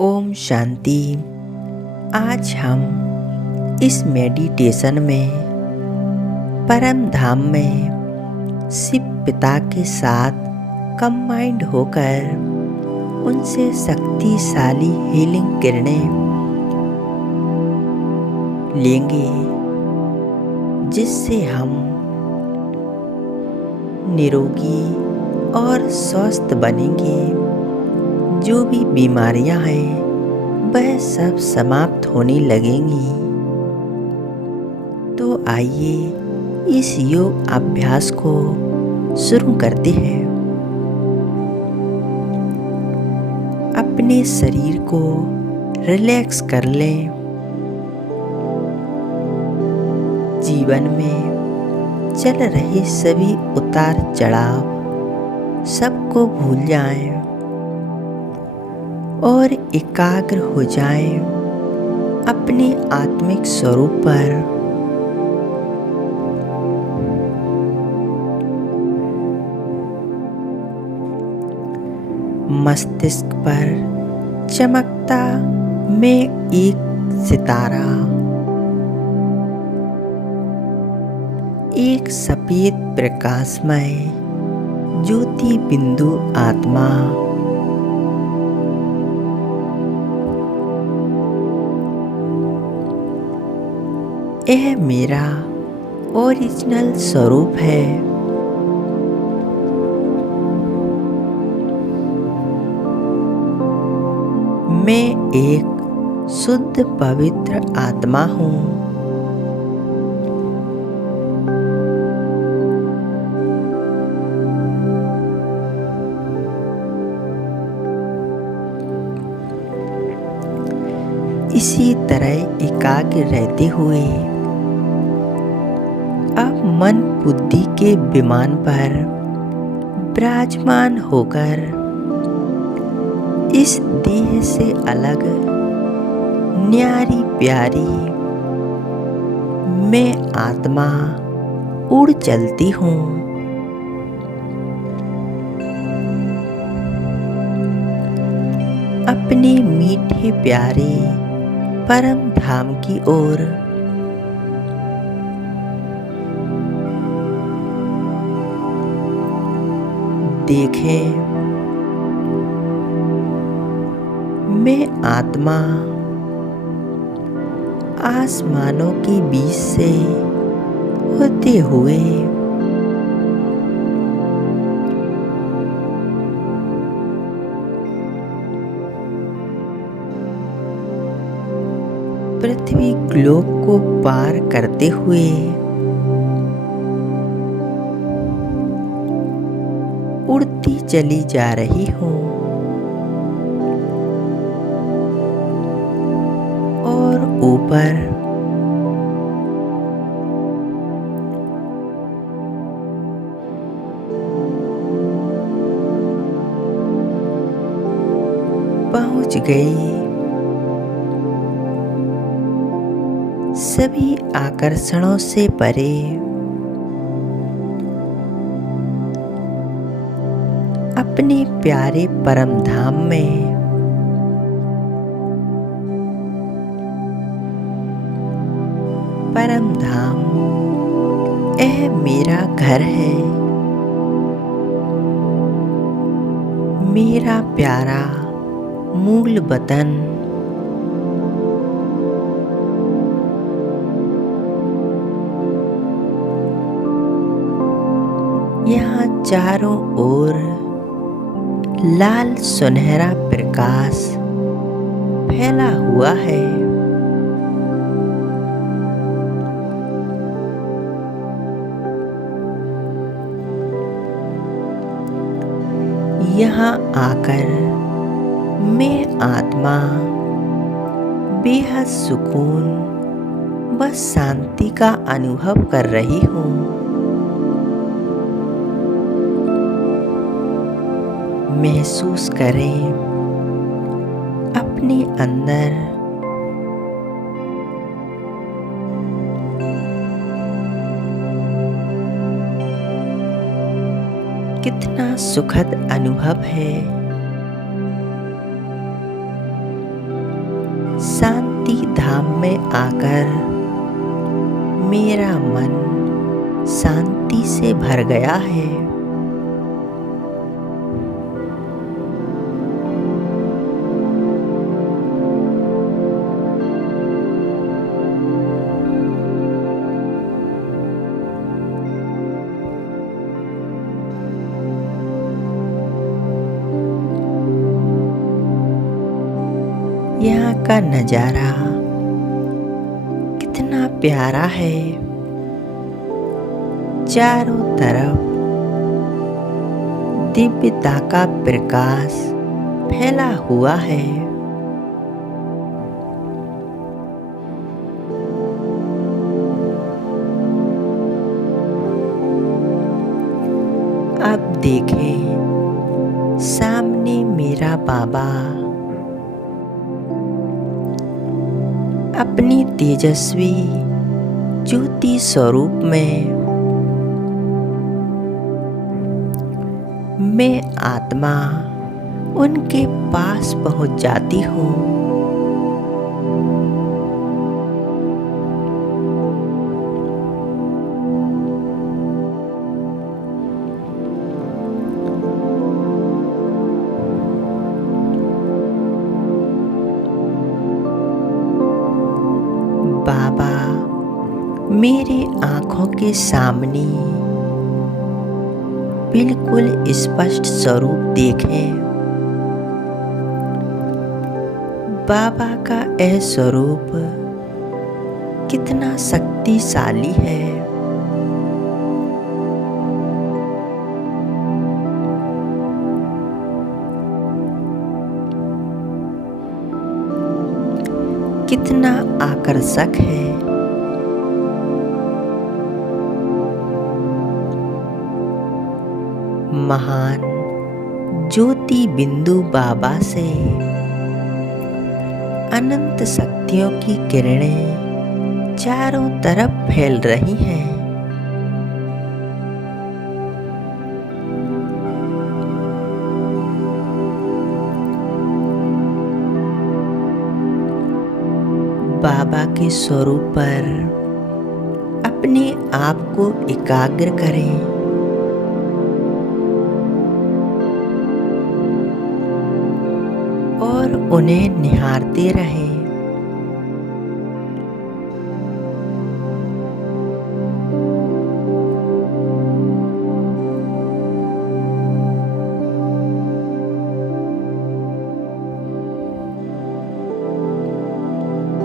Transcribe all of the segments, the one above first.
ओम शांति। आज हम इस मेडिटेशन में परम धाम में शिव पिता के साथ कंबाइंड होकर उनसे शक्तिशाली हीलिंग किरणें लेंगे, जिससे हम निरोगी और स्वस्थ बनेंगे। जो भी बीमारियां हैं वह सब समाप्त होने लगेंगी। तो आइए इस योग अभ्यास को शुरू करते हैं। अपने शरीर को रिलैक्स कर लें। जीवन में चल रहे सभी उतार चढ़ाव सबको भूल जाएं और एकाग्र हो जाएं अपने आत्मिक स्वरूप पर। मस्तिष्क पर चमकता मैं एक सितारा, एक सफेद प्रकाशमय ज्योति बिंदु आत्मा यह मेरा ओरिजिनल स्वरूप है। मैं एक शुद्ध पवित्र आत्मा हूँ। इसी तरह एकाग्र रहते हुए अब मन बुद्धि के विमान पर विराजमान होकर इस देह से अलग न्यारी प्यारी मैं आत्मा उड़ चलती हूँ। अपने मीठे प्यारे परम धाम की ओर। देखें, मैं आत्मा आसमानों के बीच से होते हुए पृथ्वी ग्लोब को पार करते हुए उड़ती चली जा रही हूँ और ऊपर पहुँच गई। सभी आकर्षणों से परे अपने प्यारे परम धाम में परम धाम यह मेरा घर है। मेरा प्यारा मूल वतन। यहाँ चारों ओर लाल सुनहरा प्रकाश फैला हुआ है। यहाँ आकर मैं आत्मा बेहद सुकून व शांति का अनुभव कर रही हूँ। महसूस करें अपने अंदर कितना सुखद अनुभव है। शांति धाम में आकर मेरा मन शांति से भर गया है। यहाँ का नजारा कितना प्यारा है। चारों तरफ दिव्यता का प्रकाश फैला हुआ है। अब देखें, सामने मेरा बाबा अपनी तेजस्वी ज्योति स्वरूप में मैं आत्मा उनके पास पहुंच जाती हूँ। बाबा मेरे आँखों के सामने बिल्कुल स्पष्ट स्वरूप देखें। बाबा का यह स्वरूप कितना शक्तिशाली है। कितना आकर्षक है। महान ज्योति बिंदु बाबा से अनंत शक्तियों की किरणें चारों तरफ फैल रही हैं। बाबा के स्वरूप पर अपने आप को एकाग्र करें। और उन्हें निहारते रहें।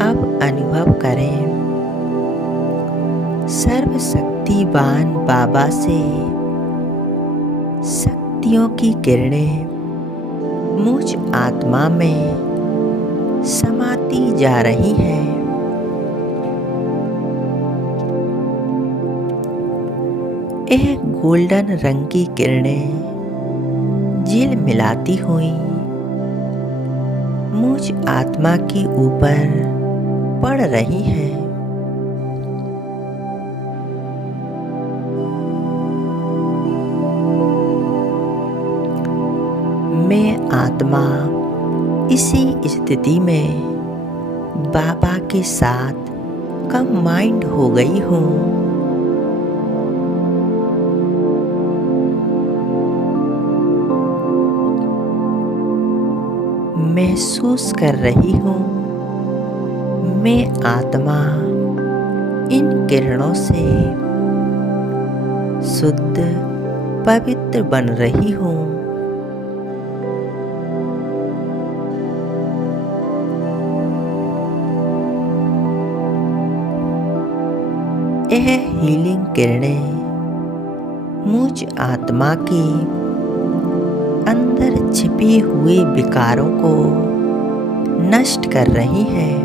अब अनुभव करें, सर्वशक्तिवान बाबा से शक्तियों की किरणें मुझ आत्मा में समाती जा रही हैं। यह गोल्डन रंग की किरणें झिलमिलाती हुई मुझ आत्मा के ऊपर पड़ रही हैं। मैं आत्मा इसी स्थिति में बाबा के साथ कंबाइंड हो गई हूँ। महसूस कर रही हूँ मैं आत्मा इन किरणों से शुद्ध पवित्र बन रही हूँ। यह हीलिंग किरणें मुझ आत्मा के अंदर छिपे हुए विकारों को नष्ट कर रही हैं।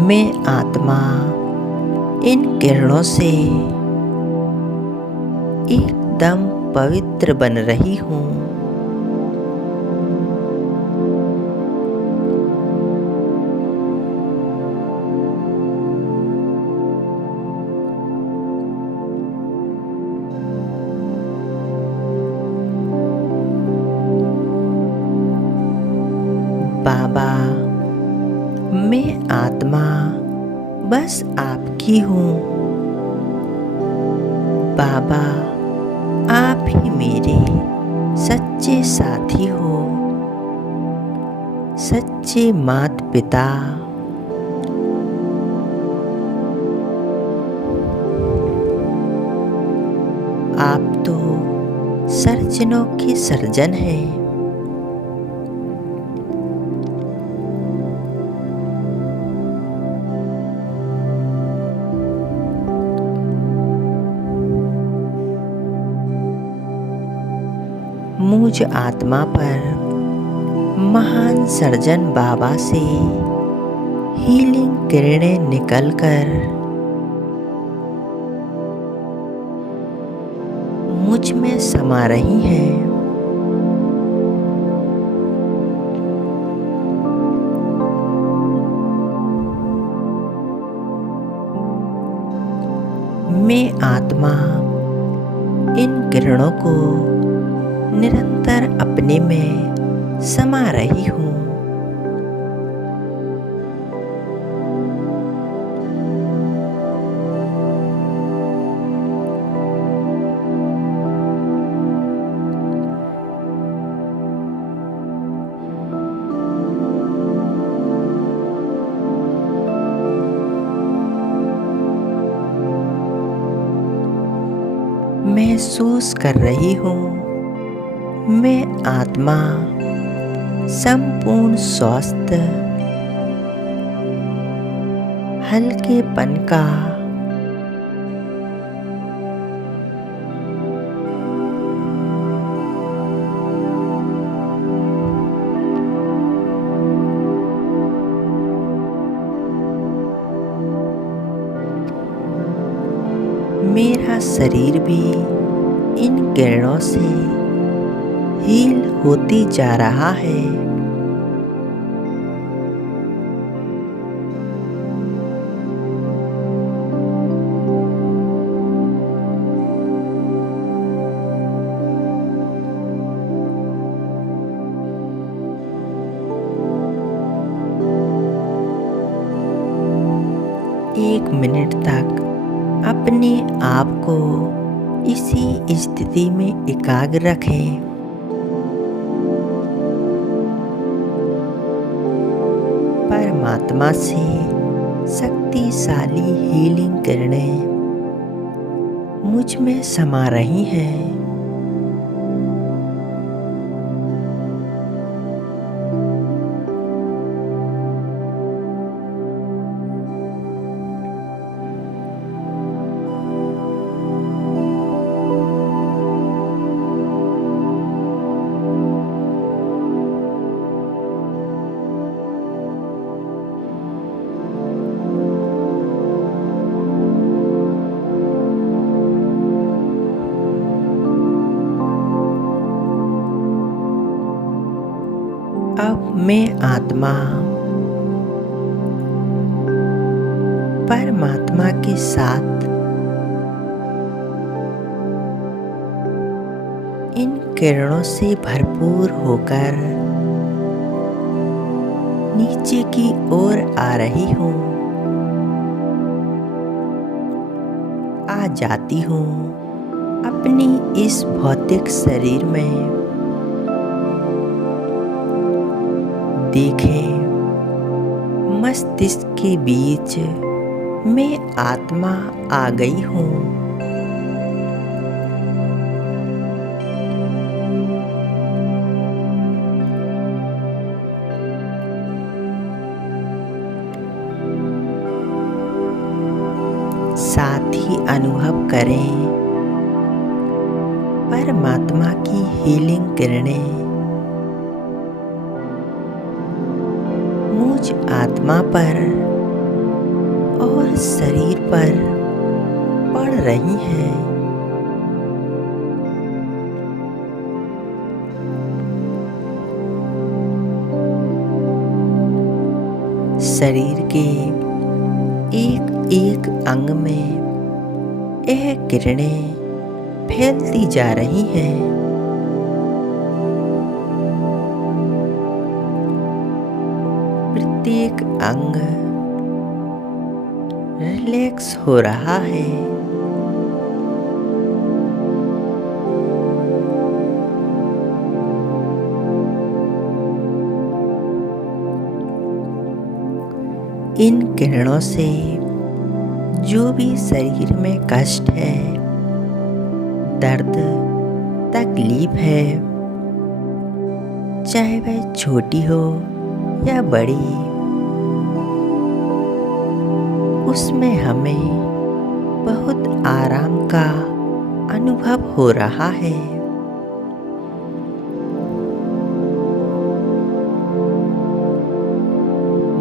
मैं आत्मा इन किरणों से एकदम पवित्र बन रही हूँ। बाबा, मैं आत्मा बस आपकी हूँ। बाबा, आप ही मेरे सच्चे साथी हो, सच्चे माता पिता। आप तो सर्जनों के सर्जन हैं। मुझ आत्मा पर महान सर्जन बाबा से हीलिंग किरणें निकलकर मुझ में समा रही हैं। मैं आत्मा इन किरणों को निरंतर अपने में समा रही हूँ। महसूस कर रही हूँ मैं आत्मा संपूर्ण स्वस्थ हल्केपन का मेरा शरीर भी इन किरणों से हील होती जा रहा है। एक मिनट तक अपने आप को इसी स्थिति में एकाग्र रखें। परमात्मा से शक्तिशाली हीलिंग किरणें मुझ में समा रही हैं। अब मैं आत्मा परमात्मा के साथ इन किरणों से भरपूर होकर नीचे की ओर आ रही हूँ। आ जाती हूँ अपनी इस भौतिक शरीर में। देखें, मस्तिष्क के बीच मैं आत्मा आ गई हूँ। साथ ही अनुभव करें परमात्मा की हीलिंग किरणें मुझ आत्मा पर और शरीर पर पड़ रही हैं। शरीर के एक एक अंग में यह किरणें फैलती जा रही हैं। प्रत्येक अंग रिलैक्स हो रहा है। इन किरणों से जो भी शरीर में कष्ट है, दर्द, तकलीफ है, चाहे वह छोटी हो या बड़ी, उसमें हमें बहुत आराम का अनुभव हो रहा है।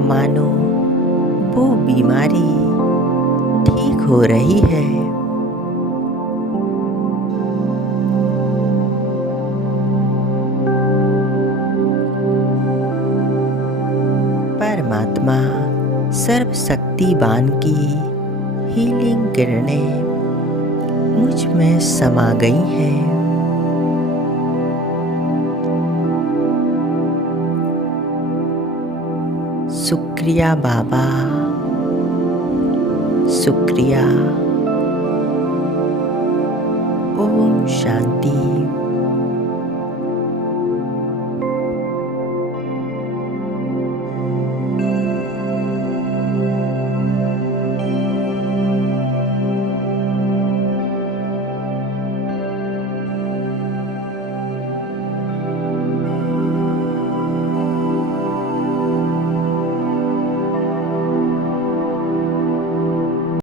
मानो वो बीमारी ठीक हो रही है। परमात्मा सर्वशक्तिवान की हीलिंग किरणें मुझ में समा गई हैं। शुक्रिया बाबा, शुक्रिया। ओम शांति।